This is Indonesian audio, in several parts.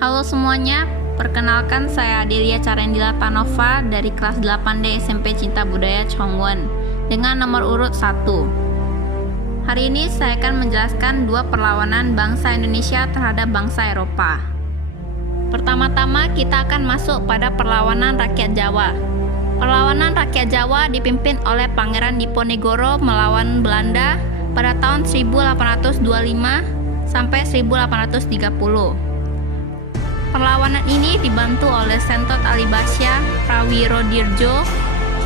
Halo semuanya, perkenalkan saya Adelia Carendila Tanova dari kelas 8D SMP Cinta Budaya Chongwon dengan nomor urut 1. Hari ini saya akan menjelaskan dua perlawanan bangsa Indonesia terhadap bangsa Eropa. Pertama-tama kita akan masuk pada perlawanan rakyat Jawa. Perlawanan rakyat Jawa dipimpin oleh Pangeran Diponegoro melawan Belanda pada tahun 1825 sampai 1830. Perlawanan ini dibantu oleh Sentot Alibasya, Prawiro Dirjo,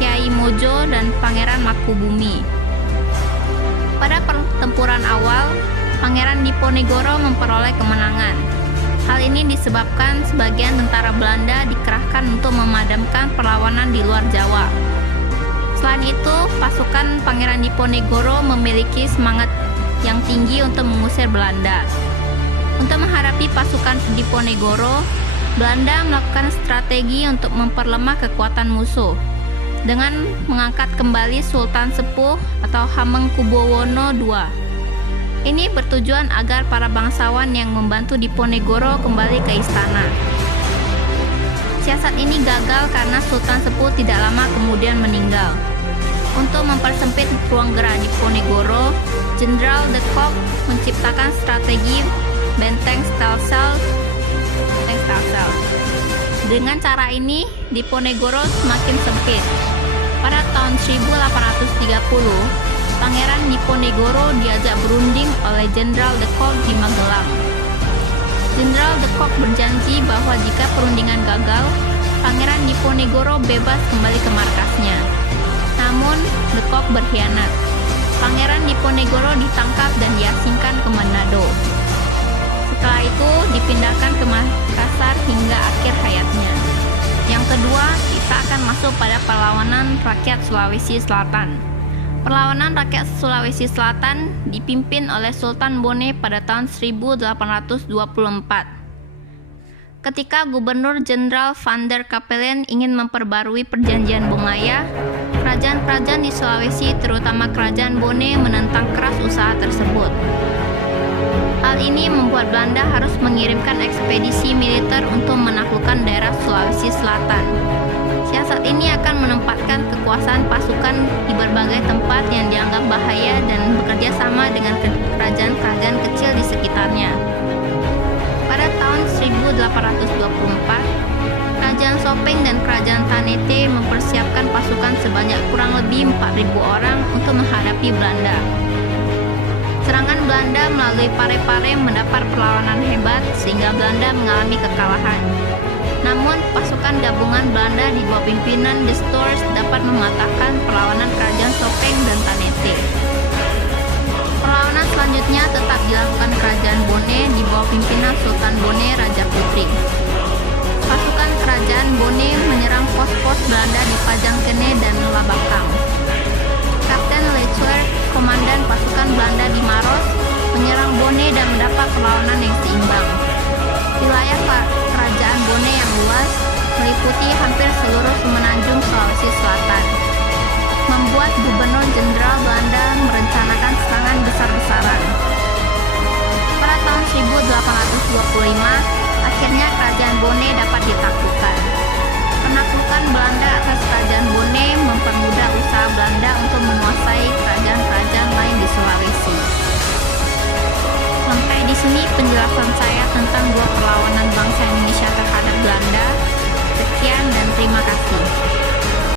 Kyai Mojo, dan Pangeran Makubumi. Pada pertempuran awal, Pangeran Diponegoro memperoleh kemenangan. Hal ini disebabkan sebagian tentara Belanda dikerahkan untuk memadamkan perlawanan di luar Jawa. Selain itu, pasukan Pangeran Diponegoro memiliki semangat yang tinggi untuk mengusir Belanda. Untuk menghadapi pasukan Diponegoro, Belanda melakukan strategi untuk memperlemah kekuatan musuh dengan mengangkat kembali Sultan Sepuh atau Hamengkubuwono II. Ini bertujuan agar para bangsawan yang membantu Diponegoro kembali ke istana. Siasat ini gagal karena Sultan Sepuh tidak lama kemudian meninggal. Untuk mempersempit ruang gerak Diponegoro, Jenderal de Kock menciptakan strategi benteng Stelsel. Dengan cara ini, Diponegoro semakin sempit. Pada tahun 1830, Pangeran Diponegoro diajak berunding oleh Jenderal de Kock di Magelang. Jenderal de Kock berjanji bahwa jika perundingan gagal, Pangeran Diponegoro bebas kembali ke markasnya. Namun, de Kock berkhianat. Pangeran Diponegoro ditangkap dan diasingkan ke Manado. Setelah itu dipindahkan ke Makassar hingga akhir hayatnya. Yang kedua, kita akan masuk pada perlawanan rakyat Sulawesi Selatan. Perlawanan rakyat Sulawesi Selatan dipimpin oleh Sultan Bone pada tahun 1824. Ketika Gubernur Jenderal Van der Capellen ingin memperbarui perjanjian Bongaya, kerajaan-kerajaan di Sulawesi, terutama kerajaan Bone, menentang keras usaha tersebut. Hal ini membuat Belanda harus mengirimkan ekspedisi militer untuk menaklukkan daerah Sulawesi Selatan. Siasat ini akan menempatkan kekuasaan pasukan di berbagai tempat yang dianggap bahaya dan bekerja sama dengan kerajaan-kerajaan kecil di sekitarnya. Pada tahun 1824, Kerajaan Sopeng dan Kerajaan Tanete mempersiapkan pasukan sebanyak kurang lebih 4.000 orang untuk menghadapi Belanda. Serangan Belanda melalui Parepare mendapat perlawanan hebat sehingga Belanda mengalami kekalahan. Namun, pasukan gabungan Belanda di bawah pimpinan de Storrs dapat mematahkan perlawanan Kerajaan Sopeng dan Tanete. Perlawanan selanjutnya tetap dilakukan Kerajaan Bone di bawah pimpinan Sultan Bone Raja Putri. Pasukan Kerajaan Bone menyerang pos-pos Belanda di Pajangkene dan Labakang. Kapten Lechuer, komandan pasukan Belanda di Maros, menyerang Bone dan mendapat perlawanan yang seimbang. Wilayah Kerajaan Bone yang luas meliputi hampir seluruh semenanjung Sulawesi Selatan, membuat Gubernur Jenderal Belanda merencanakan serangan besar-besaran. Pada tahun 1825, akhirnya Kerajaan Bone dapat ditaklukkan. Penaklukan Belanda atas Kerajaan Bone mempermudah usaha Belanda untuk menguasai kerajaan-kerajaan lain di Sulawesi. Sampai di sini penjelasan saya tentang dua perlawanan bangsa